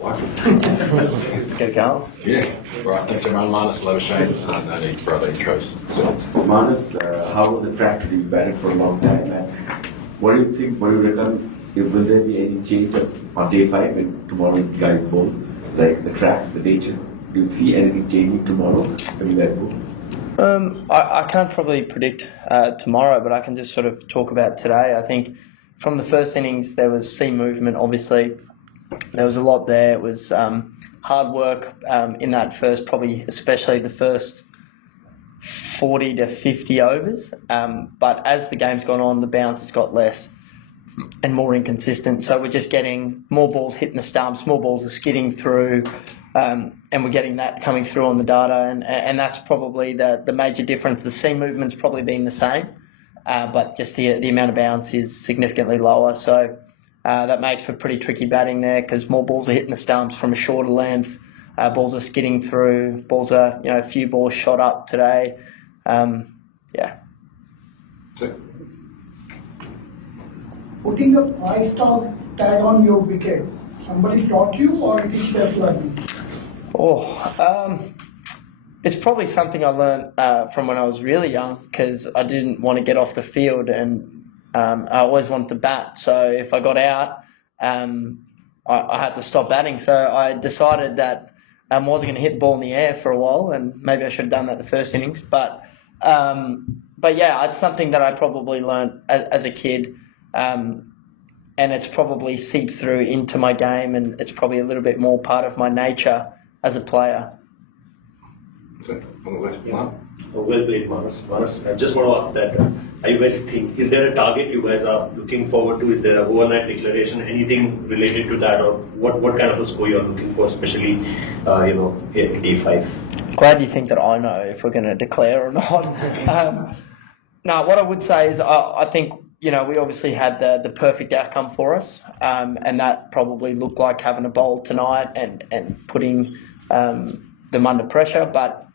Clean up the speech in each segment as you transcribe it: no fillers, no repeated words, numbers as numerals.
Let's get going. Yeah, right. Thanks everyone. Magnus, labuschagne. No need for other intros. Magnus, how was the track? You batted for a long time, and what do you think? What do you reckon? Will there be any change on day 5 when tomorrow you guys bowl? Like the track, the nature. Do you see anything changing tomorrow when you guys bowl? I can't probably predict tomorrow, but I can just sort of talk about today. I think from the first innings there was seam movement. Obviously, there was a lot there. It was hard work in that first, probably especially the first 40 to 50 overs. But as the game's gone on, the bounce has got less and more inconsistent. So we're just getting more balls hitting the stumps, more balls are skidding through, and we're getting that coming through on the data. And that's probably the major difference. The seam movement's probably been the same, but just the amount of bounce is significantly lower. So that makes for pretty tricky batting there because more balls are hitting the stumps from a shorter length. Balls are skidding through. Balls are, a few balls shot up today. Putting a price tag on your wicket, somebody taught you or it is self-learning? It's probably something I learned from when I was really young because I didn't want to get off the field and I always wanted to bat. So if I got out, I had to stop batting. So I decided that I wasn't going to hit the ball in the air for a while, and maybe I should have done that the first innings. But yeah, it's something that I probably learned as a kid, and it's probably seeped through into my game, and it's probably a little bit more part of my nature as a player. Well played, Magnus. Magnus, I just want to ask that, are you guys is there a target you guys are looking forward to? Is there an overnight declaration, anything related to that, or what kind of a score you're looking for, especially, at day 5? Glad you think that I know if we're going to declare or not. No, what I would say is I think, we obviously had the perfect outcome for us, and that probably looked like having a bowl tonight and putting them under pressure. But,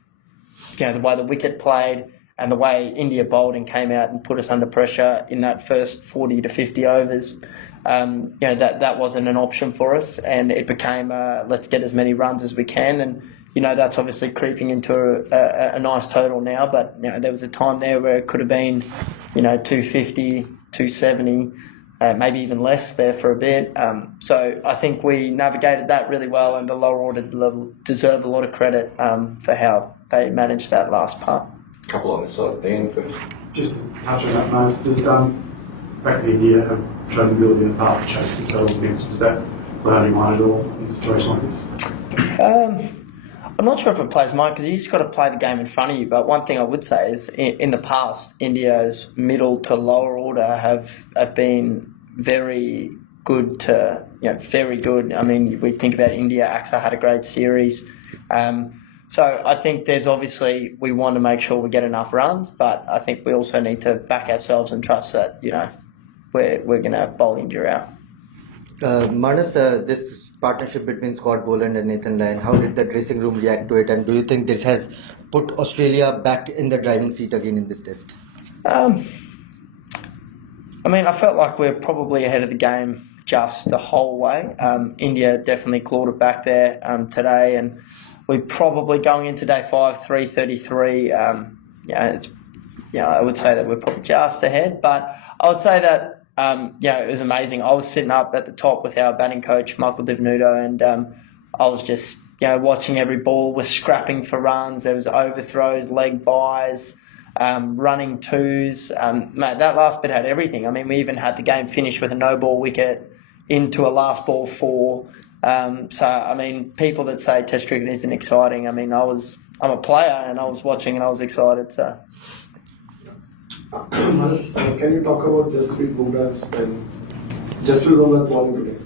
the way the wicket played and the way India bowled and came out and put us under pressure in that first 40 to 50 overs, that wasn't an option for us, and it became let's get as many runs as we can. And, that's obviously creeping into a nice total now, but there was a time there where it could have been 250, 270, maybe even less there for a bit. So I think we navigated that really well, and the lower order deserve a lot of credit for how they managed that last part. A couple on this side, Dan first. Just to touch on that, Magnus, does the fact that India have shown the ability in the past to chase the total against, does that play on your mind at all in a situation like this? I'm not sure if it plays mind because you just got to play the game in front of you. But one thing I would say is in the past, India's middle to lower order have been very good to, very good. I mean, we think about India, AXA had a great series. So I think there's obviously, we want to make sure we get enough runs, but I think we also need to back ourselves and trust that, we're going to bowl India out. Magnus, this partnership between Scott Boland and Nathan Lyon, how did the dressing room react to it, and do you think this has put Australia back in the driving seat again in this test? I felt like we're probably ahead of the game just the whole way. India definitely clawed it back there today, and we're probably going into day 5, 333. I would say that we're probably just ahead, but I would say that it was amazing. I was sitting up at the top with our batting coach, Michael Divenuto, and I was just, watching every ball. We're scrapping for runs. There was overthrows, leg byes, running twos. Mate, that last bit had everything. We even had the game finished with a no-ball wicket into a last ball 4. People that say Test cricket isn't exciting, I'm a player and I was watching and I was excited. So. Can you talk about Jasprit Bumrah's and Jasprit Bumrah's bowling today?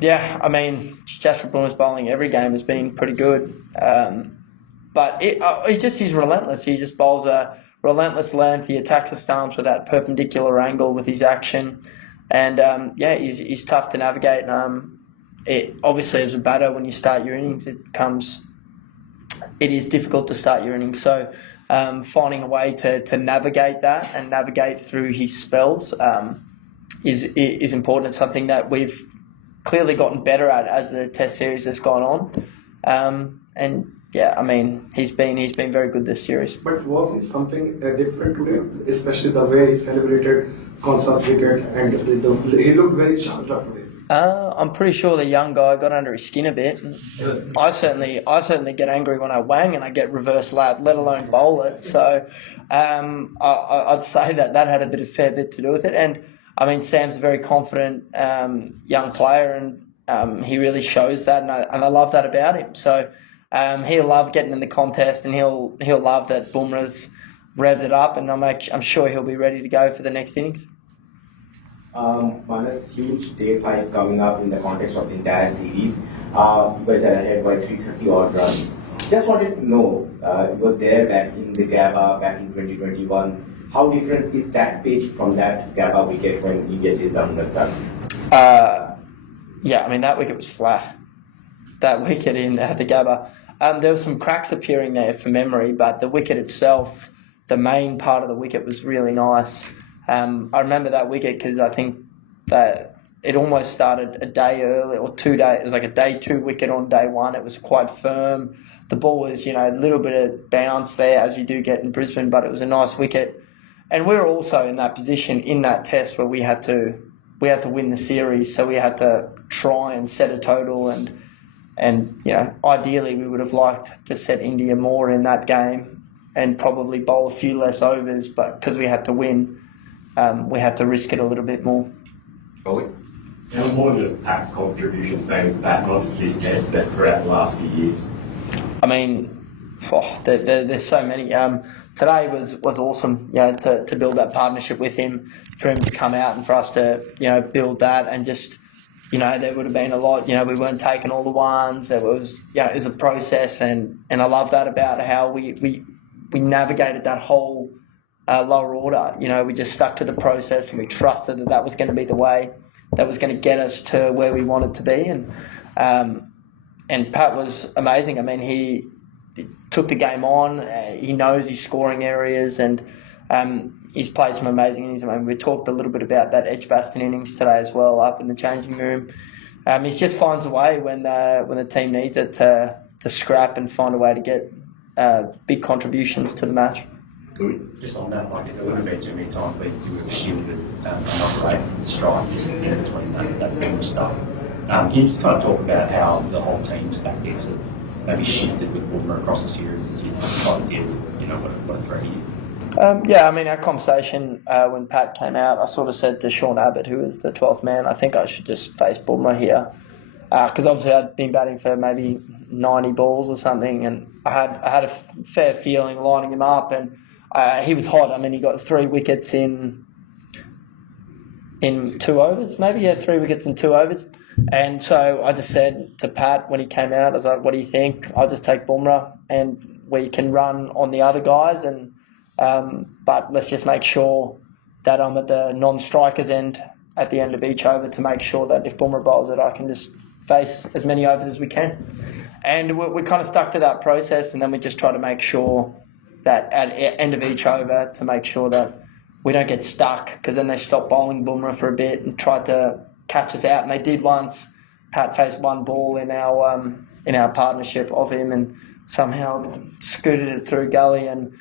Jasprit Bumrah's bowling every game has been pretty good. But he's relentless. He just bowls a relentless length. He attacks the stumps with that perpendicular angle with his action. And, he's tough to navigate. Obviously, as a batter, when you start your innings, it is difficult to start your innings. So finding a way to navigate that and navigate through his spells is important. It's something that we've clearly gotten better at as the Test series has gone on. And yeah, I mean, he's been very good this series. But was it something different today, especially the way he celebrated kontas wicket, and he looked very charged up today? I'm pretty sure the young guy got under his skin a bit. I certainly get angry when I wang and I get reverse lap, let alone bowl it. So I'd say that had a fair bit to do with it. And I mean, Sam's a very confident young player, and he really shows that, and I love that about him. So he'll love getting in the contest, and he'll love that Bumrah's revved it up, and I'm sure he'll be ready to go for the next innings. Magnus, huge day 5 coming up in the context of the entire series. You guys are ahead by 330 odd runs. Just wanted to know, you were there back in the Gabba back in 2021. How different is that pitch from that Gabba wicket when India chased the 100 run? Yeah, I mean, that wicket was flat. That wicket in the Gabba. There were some cracks appearing there for memory, but the wicket itself, the main part of the wicket was really nice. I remember that wicket because I think that it almost started a day early or 2 days. It was like a day 2 wicket on day 1. It was quite firm. The ball was, a little bit of bounce there as you do get in Brisbane, but it was a nice wicket. And we were also in that position in that test where we had to win the series, so we had to try and set a total, and ideally we would have liked to set India more in that game and probably bowl a few less overs, but because we had to win, we had to risk it a little bit more. Kohli? How more of Pat's contributions been that not just this test, but throughout the last few years? I mean, there's so many. Today was awesome, to build that partnership with him, for him to come out and for us to, build that, and just, there would have been a lot. We weren't taking all the ones. It was a process, and I love that about how we navigated that whole lower order. We just stuck to the process, and we trusted that was going to be the way that was going to get us to where we wanted to be. And Pat was amazing. I mean, he took the game on. He knows his scoring areas, and he's played some amazing innings. I mean, we talked a little bit about that Edgbaston innings today as well, up in the changing room. He just finds a way when the team needs it to scrap and find a way to get big contributions to the match. Just on that, like, there wouldn't have been too many times where you would have shielded another rate from the strike just in between that big stuff. Can you just kind of talk about how the whole team's tactics have maybe shifted with Bumrah across the series as you try to deal with what a threat he is? Yeah, I mean, our conversation when Pat came out, I sort of said to Sean Abbott, who is the 12th man, I think I should just face Bumrah here. Because obviously I'd been batting for maybe 90 balls or something, and I had a fair feeling lining him up, and he was hot. I mean, he got 3 wickets in 2 overs, maybe. Yeah, 3 wickets in 2 overs. And so I just said to Pat when he came out, I was like, what do you think? I'll just take Bumrah and we can run on the other guys, and but let's just make sure that I'm at the non-strikers end at the end of each over to make sure that if Bumrah bowls it, I can just face as many overs as we can. And we kind of stuck to that process, and then we just try to make sure that at the end of each over to make sure that we don't get stuck, because then they stopped bowling Bumrah for a bit and tried to catch us out, and they did once. Pat faced 1 ball in our partnership of him and somehow scooted it through gully, and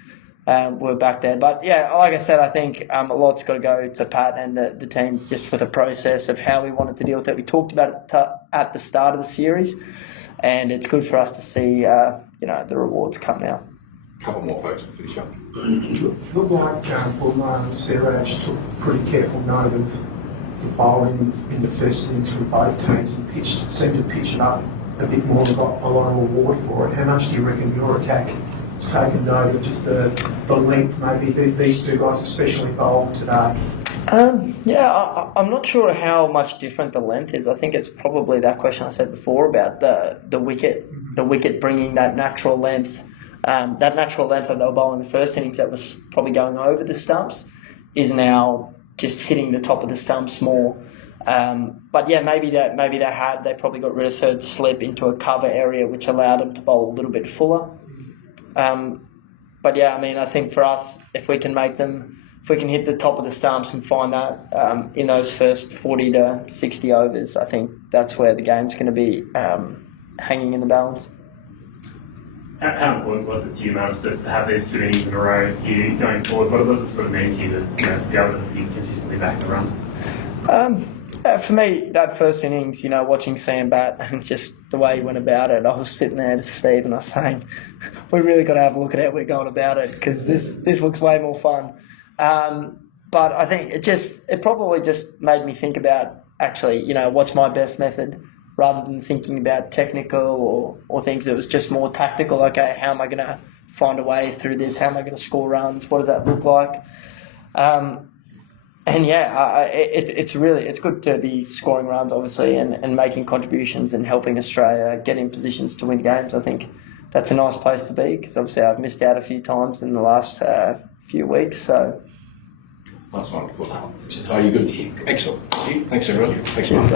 we're back there. But yeah, like I said, I think a lot's got to go to Pat and the team just with the process of how we wanted to deal with it. We talked about it at the start of the series, and it's good for us to see the rewards come now. A couple more folks to finish up. Looked like Bumrah and Siraj took pretty careful note of the bowling in the first innings from both teams and seemed to pitch it up a bit more and got a lot of reward for it. How much do you reckon your attack has taken note of just the length maybe these 2 guys especially bowled today? I'm not sure how much different the length is. I think it's probably that question I said before about the wicket bringing that natural length. That natural length that they were bowling in the first innings that was probably going over the stumps is now just hitting the top of the stumps more. But yeah, maybe they probably got rid of third slip into a cover area, which allowed them to bowl a little bit fuller. But yeah, I mean, I think for us, if we can make them if we can hit the top of the stumps and find that in those first 40 to 60 overs, I think that's where the game's going to be hanging in the balance. How important was it to you, Manus, to have these 2 innings in a row here going forward? What does it sort of mean to you to be able to be consistently back the runs? For me, that first innings, watching Sam bat and just the way he went about it, I was sitting there to Steve and I was saying, we really got to have a look at how we're going about it because this looks way more fun. But I think it probably just made me think about actually, what's my best method rather than thinking about technical or things. It was just more tactical. Okay, how am I going to find a way through this? How am I going to score runs? What does that look like? And yeah, it's good to be scoring runs, obviously, and making contributions and helping Australia get in positions to win games. I think that's a nice place to be because obviously I've missed out a few times in the last few weeks. So Nice one. Cool. Oh, you good? Excellent. Thanks, everyone. Thanks, Mark.